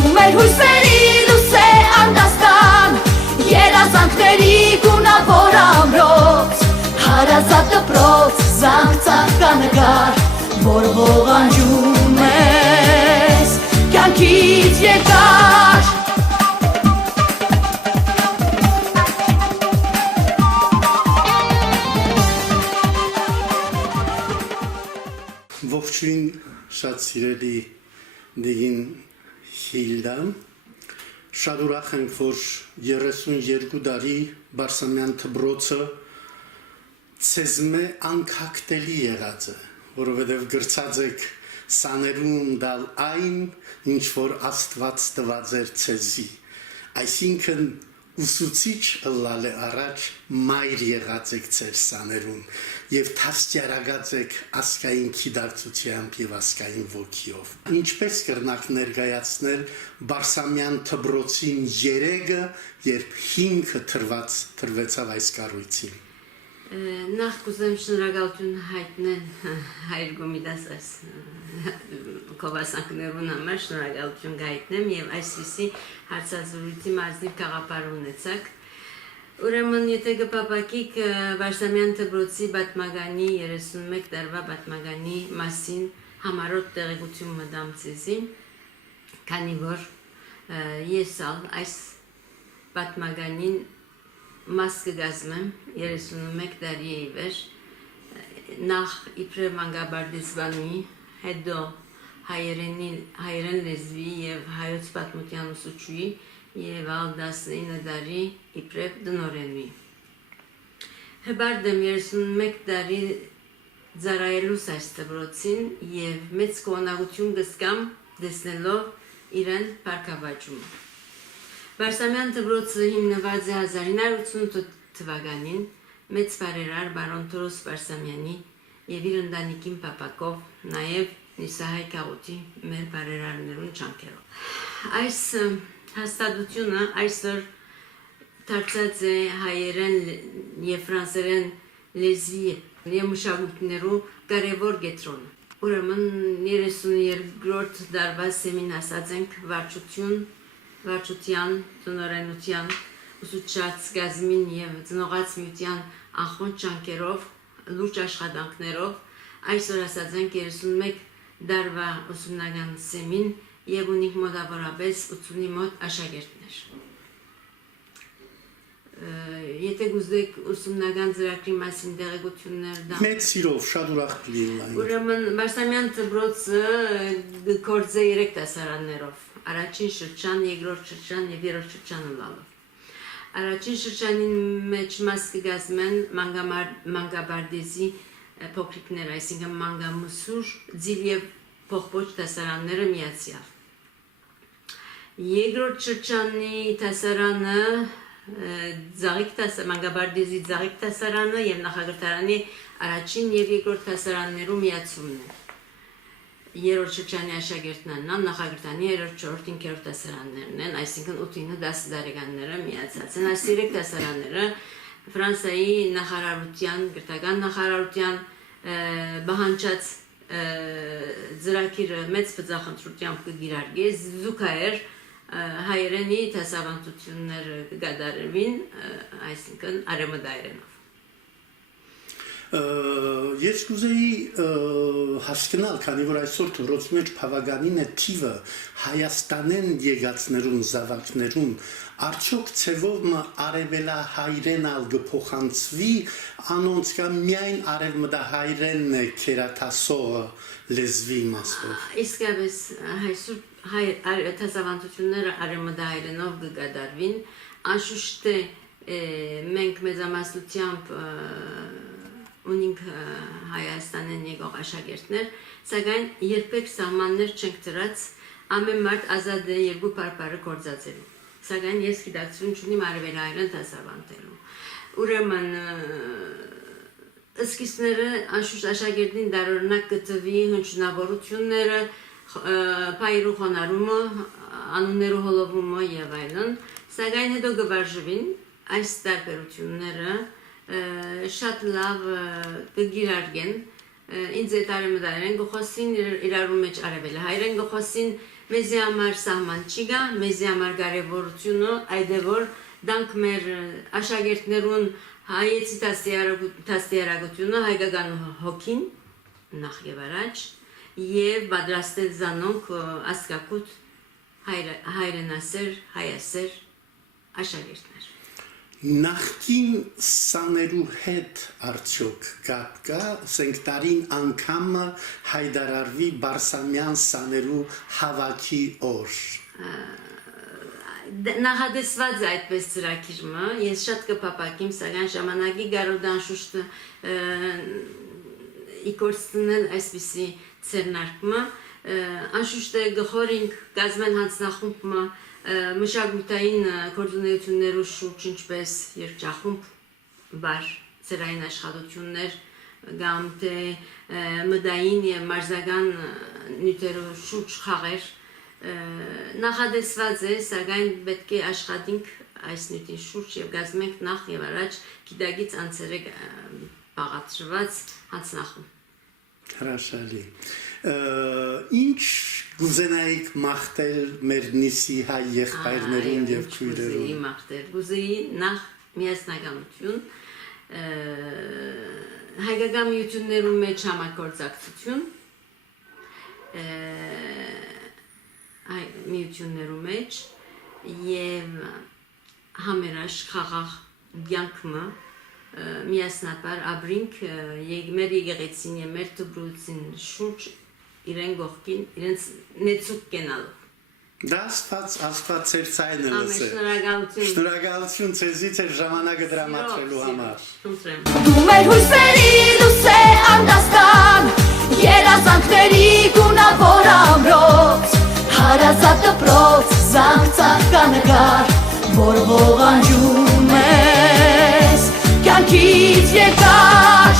Հիշում էր հույսերի լուսե անդաստան, երազանքների գունավոր ամրոց, հարազատ դպրոց, զանգ ծաղկանկար, որ ողանջում ես կյանքից երկար։ Ողջույն շատ սիրելի Դիգին Հիլդա, շատ ուրախ ենք, որ 32 տարի Բարսամյան դպրոցը ցեզմե անկախտելի եղած է, որովհետև գրծած եք սաներում դալ այն, ինչ որ Աստված տված էր ցեզի, այսինքն ուսուցիչ ըլլալ է առաջ մայր եղած եք ձեր սաներում և թավստյարագած եք ասկային գիտակցությամբ և ասկային ոգիով։ Ինչպես կրնակ ներկայացնել Բարսամյան դպրոցին երեգը, երբ հիմքը տրվեցավ այս կառույցին։ Նախ կուզեմ շնորհակալություն հայտնել Հայր Գոմիդաս այս կովասանքներուն համար շնորհակալություն հայտնեմ եւ այսպիսի հարցազրույցի մարզիկ գաղափար ունեցաք։ Ուրեմն եթե կպապակիկ Բարսամյան դպրոցի պատմագանի 31 տարվա պատմագանի մասին համառոտ տեղեկություն մտամ ցեզի, քանի որ ես այս պատմագանին մաս կգազմեմ 31 տարի է վեր նախ իբրև մանկաբարձվանի հետո հայերեն լեզվի և հայոց պատմության ուսուցչուի և ալ 19 տարի իբրև դնորենի։ Հբարդեմ 31 տարի ծառայելուս այս դպրոցին և մեծ կողմնակություն կզգամ տեսնելով իրեն փառքաբաճումը։ Բարսամյան դպրոցը հիմնված է 1988 թվականին մեծ բարերար բարոն Թորոս Բարսամյանի և իր ընտանիքին պապակով, նաև Նիսահայ քաղաքի մեր բարերարներուն ջանքերով։ Այս հաստատությունը այսօր դարձած է հայերեն և ֆրանսերեն լեզվի և մշակույթներու կարևոր կետրոնը։ Ուրեմն 32-րդ դարվա սեմին ասած ենք վարչության, տնօրենության, ուսուցչած գազմին և ծնողած միության անխոնջ ջանքերով, լուրջ աշխատանքներով, այսօր ասած ենք 31 դարվա ուսումնական սեմին և ունիք մոտավորապես 80-ի մոտ աշակերտներ։ Եթե գուզեք ուսումնական ծրագրի մասին տեղեկություններ դամ։ Մեծ սիրով, շատ ուրախ կլինեմ։ Ուրեմն Բարսամյան դպրոցը գործե 3 դասարաններով, առաջին շրջան, երկրորդ շրջան և երրորդ շրջան ըլլալով։ Առաջին շրջանին մեջ մաս կգազմեն մանկաբարձի փոքրիկներ, այսինքն մանկամուսուր, ձիլ և փողփոչ դասարանները միացյալ։ Երկրորդ շրջանի դասարանը մանկաբարձի ծաղիկ դասարանը և նախագրթարանի առաջին և երկրորդ դասարաններու միացումն է։ Երրորդ շրջանի աշակերտներն են, նախագրթարանի 3-րդ, 4-րդ, 5-րդ դասարաններն են, այսինքն 8-10 տարեկանները միացած են։ Այս 3 դասարանները Ֆրանսիայի նախարարության, գրթական նախարարության բանջած ծրագիրը մեծ բծախնդրությամբ կգիրարկի, զուգահեռ հայերենի դասավանդությունները կգադարվին, այսինքն արևմտայերենով։ Ես կուզեի հասկանալ, քանի որ այսօր դպրոցի մեջ բավականին է թիվը Հայաստանեն եկածներուն, զավակներուն, արդյոք ցևով արևելահայրենալ կփոխանցվի, անոնց կամ միայն արևմտահայերենն է քերաթասողը լեզվի իմաստով։ Իսկապես այսօր դասավանդությունները արևմտահայերենով կգադարվին, անշուշտ մենք մեծամասնությամբ ունենք Հայաստանեն եկող աշակերտներ, սակայն երբեք սահմաններ չենք դրած, ամեն մարդ ազատ է երկու բարբառը գործածելու, սակայն ես գիտակցություն չունիմ արևելահայերեն դասավանդելու։ Ուրեմն սկիզբները անշուշտ աշակերտին դարօրինակ կտվի հնչյունավորությունները, փայրու խոնարհումը, անուններու հոլովումը եւ այլն, սակայն հետո կվարժվին այս տարբերությունները շատ լավ կգիրարկեն, ինձ այդ արևմտայերեն գխոսին իրարու մեջ արևելահայերեն գխոսին, մեզի համար սահման չի գա, մեզի համար կարևորությունը այդ է որ դանք մեր աշակերտներուն հայեցի դաստիարակությունը հայկական հոգին նախ եւ առաջ եւ պատրաստել զանոնք ասկակուտ հայրենասեր, հայասեր աշակերտներ։ Նախքին սաներու հետ արդյոք կապ կա, ասենք տարին անգամը հայդարարվի Բարսամյան սաներու հավաքի օր։ Նախադեсված է այդպես ծրագիրը, ես շատ կփապակիմ, սակայն ժամանակի գարոդան շուշտը իգործնել այսպիսի ձեռնարկումը, անշուշտ է գխորինք գազման հանձնախումբը մշակութային գործունեություններու շուրջ ինչպես երգչախումբ բար ծրային աշխատություններ կամ թե մդային եւ մարզական նյութերու շուրջ խաղեր նախադեсված է, սակայն պետք է աշխատենք այս նյութի շուրջ եւ գազմենք նախ եւ առաջ գիտագից անձերը բաղադրված հանձնախումբ։ Հրաշալի։ Ինչ գուզենայիք մաղթել մեր նիսի հայ եղբայրներուն եւ քույրերուն։ Գուզեի մաղթել, գուզեի նախ միասնականություն, հայկական միություններու մեջ համագործակցություն, միություններու մեջ եւ համերաշխ խաղաղ կյանքը միասնապար ապրինք մեր եկեղեցին եւ մեր դպրոցին շուրջ իրեն գողքին իրենց նեցուկ կենալով։ Դա աստված ծեր ցայնը լսե։ Շնորհակալություն։ Շնորհակալություն ցեզի ձեր ժամանակը դրամատրելու համար։ Խնդրեմ։ Դու մեր հույսերի լույս է անդաստան, երազանքների գունավոր ամրոց, հարազատ դպրոց, զանգծականկար, որ ողանջում ես, կյանքից երկար։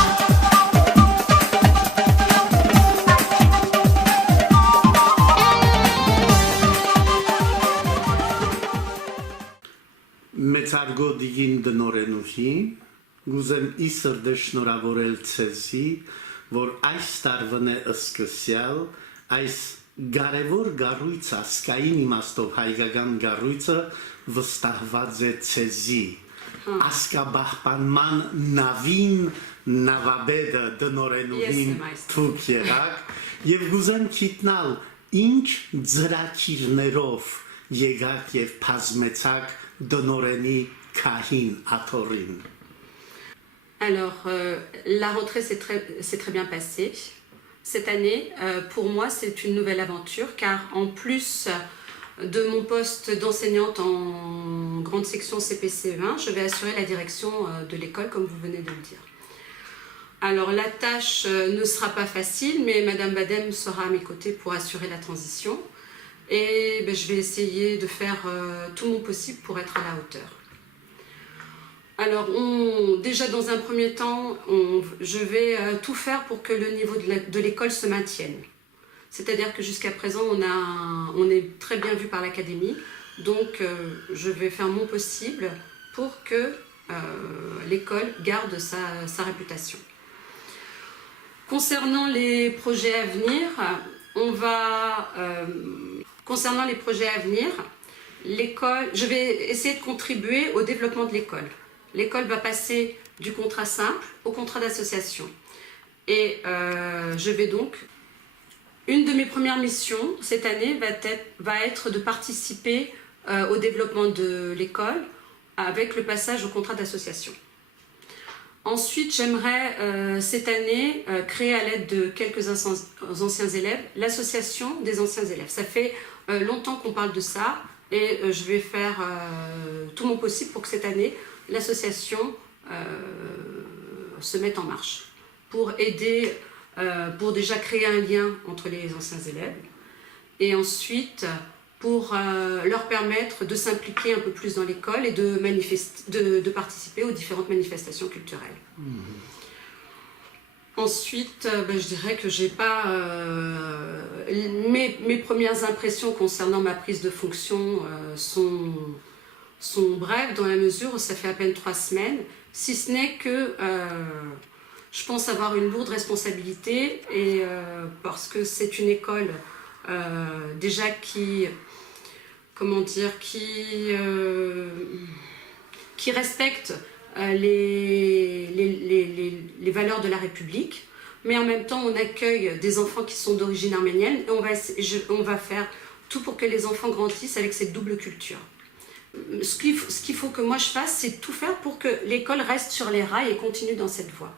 Մեծարգոդիգին դնորենուհի, գուզեմ իսրդե շնորհավորել ցեզի, որ այս տարվն է սկսյալ, այս կարևոր գառույցը, ասկային իմաստով հայկական գառույցը վստահված է ցեզի, ասկաբահպանման նավին նավաբեդը դնորենուհին թուք եղաք, եւ գուզեմ քիտնալ ինչ ծրագիրներով եկաք եւ բազմեցաք Donoreni Kahin Atorin. Alors, la rentrée s'est très bien passée. Cette année, pour moi, c'est une nouvelle aventure car en plus de mon poste d'enseignante en grande section CPCE1, je vais assurer la direction de l'école comme vous venez de le dire. Alors, la tâche ne sera pas facile, mais Madame Badem sera à mes côtés pour assurer la transition. Et je vais essayer de faire tout mon possible pour être à la hauteur. Alors, déjà dans un premier temps, je vais tout faire pour que le niveau de l'école se maintienne. C'est-à-dire que jusqu'à présent, on est très bien vu par l'académie. Donc, je vais faire mon possible pour que l'école garde sa réputation. Concernant les projets à venir, Concernant les projets à venir, je vais essayer de contribuer au développement de l'école. L'école va passer du contrat simple au contrat d'association. Et je vais donc... Une de mes premières missions cette année va être de participer au développement de l'école avec le passage au contrat d'association. Ensuite, j'aimerais cette année créer à l'aide de quelques anciens élèves l'association des anciens élèves. Ça fait longtemps qu'on parle de ça et je vais faire tout mon possible pour que cette année, l'association se mette en marche pour aider, pour déjà créer un lien entre les anciens élèves et ensuite pour leur permettre de s'impliquer un peu plus dans l'école et de participer aux différentes manifestations culturelles. Ensuite, je dirais que j'ai pas... mes premières impressions concernant ma prise de fonction sont brèves dans la mesure où ça fait à peine 3 semaines, si ce n'est que je pense avoir une lourde responsabilité et parce que c'est une école déjà qui respecte les valeurs de la République, mais en même temps on accueille des enfants qui sont d'origine arménienne et on va faire tout pour que les enfants grandissent avec cette double culture. Ce qu'il faut que moi je fasse, c'est tout faire pour que l'école reste sur les rails et continue dans cette voie.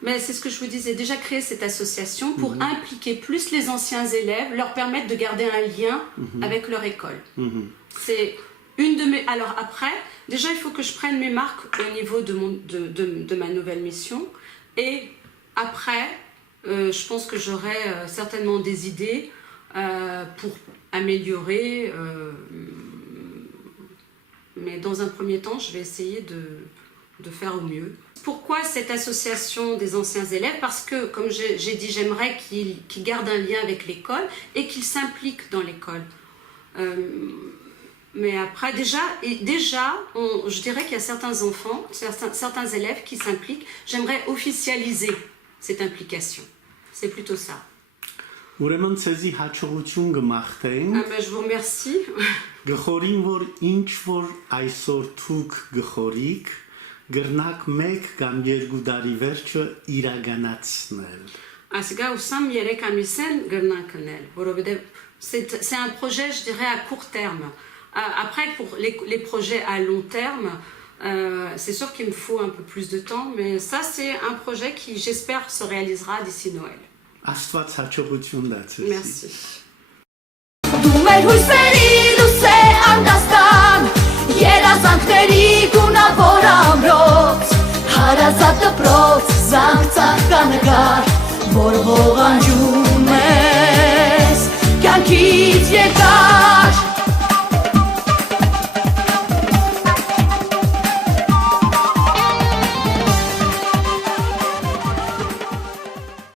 Mais c'est ce que je vous disais, déjà créer cette association pour impliquer plus les anciens élèves, leur permettre de garder un lien avec leur école. C'est une de mes... Alors après, déjà il faut que je prenne mes marques au niveau de ma nouvelle mission. Et après, je pense que j'aurai certainement des idées pour améliorer. Mais dans un premier temps, je vais essayer de faire au mieux. Pourquoi cette association des anciens élèves? Parce que, comme j'ai dit, j'aimerais qu'ils gardent un lien avec l'école et qu'ils s'impliquent dans l'école. Mais après, déjà, je dirais qu'il y a certains enfants, certains élèves qui s'impliquent. J'aimerais officialiser cette implication. C'est plutôt ça. Ուրեմն ցեզի հաջողություն կմաղթենք։ Je vous remercie. Գխորին որ ինչ որ այսօր ցուկ գխորիկ գրնակ 1 կամ 2 տարի վերջը իրականացնել։ Ասիկա ուսամ 3 ամիսեն գրնանք կնել, որովհետև c'est un projet, je dirais, à court terme. Après, pour les projets à long terme, c'est sûr qu'il me faut un peu plus de temps, mais ça, c'est un projet qui, j'espère, se réalisera d'ici Noël. Աստված հաջողություն դարձի։ Merci. Դու մեր հույսերի լույս է անդաստան, երազանքների գունավոր ամրոց, հարազատ դպրոց, զանգ ծաղկա նկար, որ ողանջում